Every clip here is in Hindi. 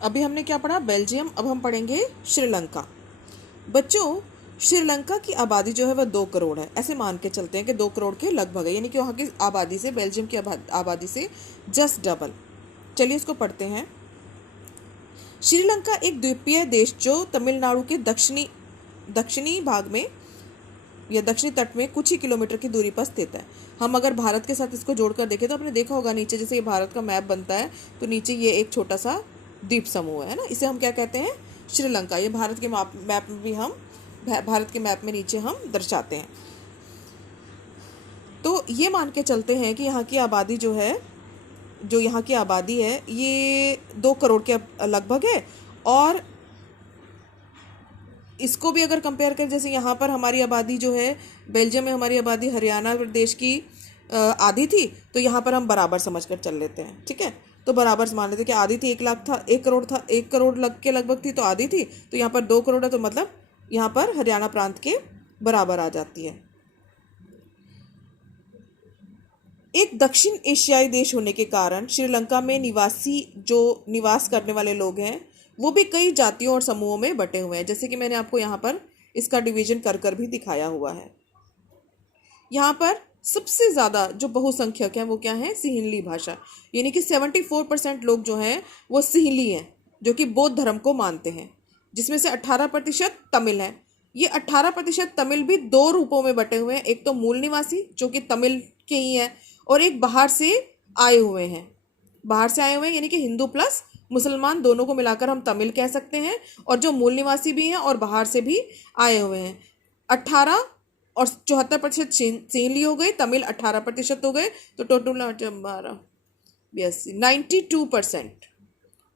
अभी हमने क्या पढ़ा? बेल्जियम। अब हम पढ़ेंगे श्रीलंका। बच्चों, श्रीलंका की आबादी जो है वह 2 करोड़ है। ऐसे मान के चलते हैं कि 2 करोड़ के लगभग है, यानी कि वहाँ की आबादी से बेल्जियम की आबादी से जस्ट डबल। चलिए इसको पढ़ते हैं। श्रीलंका एक द्वीपीय देश जो तमिलनाडु के दक्षिणी भाग में या दक्षिणी तट में कुछ ही किलोमीटर की दूरी पर स्थित है। हम अगर भारत के साथ इसको जोड़कर देखें तो आपने देखा होगा नीचे जैसे ये भारत का मैप बनता है तो नीचे ये एक छोटा सा द्वीप समूह है ना, इसे हम क्या कहते हैं? श्रीलंका। ये भारत के मैप में भी हम भारत के मैप में नीचे हम दर्शाते हैं। तो ये मान के चलते हैं कि यहाँ की आबादी जो है, जो यहाँ की आबादी है ये 2 करोड़ के लगभग है। और इसको भी अगर कंपेयर करें, जैसे यहाँ पर हमारी आबादी जो है, बेल्जियम में हमारी आबादी हरियाणा प्रदेश की आधी थी, तो यहाँ पर हम बराबर समझ कर चल लेते हैं। ठीक है, तो बराबर मान लेते कि आधी थी, 1 लाख था, 1 करोड़ था, 1 करोड़ के लगभग थी तो आधी थी, तो यहाँ पर 2 करोड़ है, तो मतलब यहाँ पर हरियाणा प्रांत के बराबर आ जाती है। एक दक्षिण एशियाई देश होने के कारण श्रीलंका में निवास करने वाले लोग हैं वो भी कई जातियों और समूहों में बटे हुए हैं, जैसे कि मैंने आपको यहाँ पर इसका डिवीजन कर भी दिखाया हुआ है। यहाँ पर सबसे ज़्यादा जो बहुसंख्यक हैं वो क्या है? सिंहली भाषा, यानी कि 74% लोग जो हैं वो सिंहली हैं, जो कि बौद्ध धर्म को मानते हैं, जिसमें से 18% तमिल हैं। ये 18% तमिल भी 2 रूपों में बटे हुए हैं, एक तो मूल निवासी जो कि तमिल के ही हैं, और एक बाहर से आए हुए हैं। बाहर से आए हुए हैं यानी कि हिंदू प्लस मुसलमान दोनों को मिलाकर हम तमिल कह सकते हैं, और जो मूल निवासी भी हैं और बाहर से भी आए हुए हैं। 18 और 74% सिंहली हो गए, तमिल 18% हो गए, तो टोटल 92%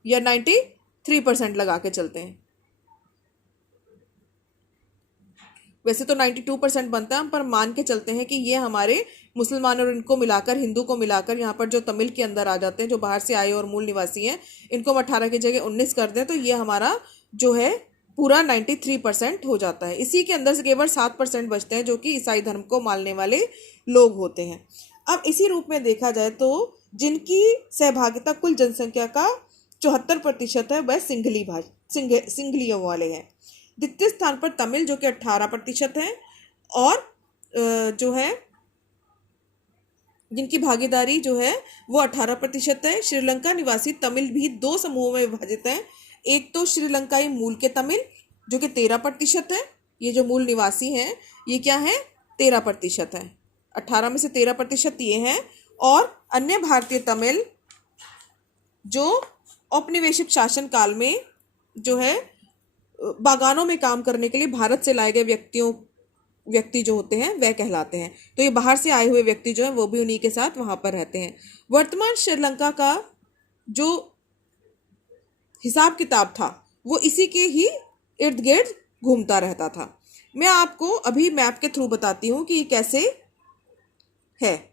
या 93% लगा के चलते हैं। वैसे तो 92% बनता है, पर मान के चलते हैं कि ये हमारे मुसलमान और इनको मिलाकर, हिंदू को मिलाकर, यहाँ पर जो तमिल के अंदर आ जाते हैं, जो बाहर से आए और मूल निवासी हैं, इनको हम 18 की जगह 19 कर दें तो ये हमारा जो है पूरा 93% हो जाता है। इसी के अंदर से केवल 7% बचते हैं जो कि ईसाई धर्म को मानने वाले लोग होते हैं। अब इसी रूप में देखा जाए तो जिनकी सहभागिता कुल जनसंख्या का 74% है वह सिंघलियों वाले हैं। द्वितीय स्थान पर तमिल जो कि 18% है, और जो है जिनकी भागीदारी जो है वो 18% है। श्रीलंका निवासी तमिल भी 2 समूहों में विभाजित हैं। एक तो श्रीलंकाई मूल के तमिल जो कि 13% है, ये जो मूल निवासी हैं ये क्या है? 13% है। 18 में से 13% ये हैं, और अन्य भारतीय तमिल जो औपनिवेशिक शासन काल में जो है बागानों में काम करने के लिए भारत से लाए गए व्यक्ति जो होते हैं वह कहलाते हैं। तो ये बाहर से आए हुए व्यक्ति जो हैं वो भी उन्हीं के साथ वहाँ पर रहते हैं। वर्तमान श्रीलंका का जो हिसाब किताब था वो इसी के ही इर्द गिर्द घूमता रहता था। मैं आपको अभी मैप के थ्रू बताती हूँ कि ये कैसे है।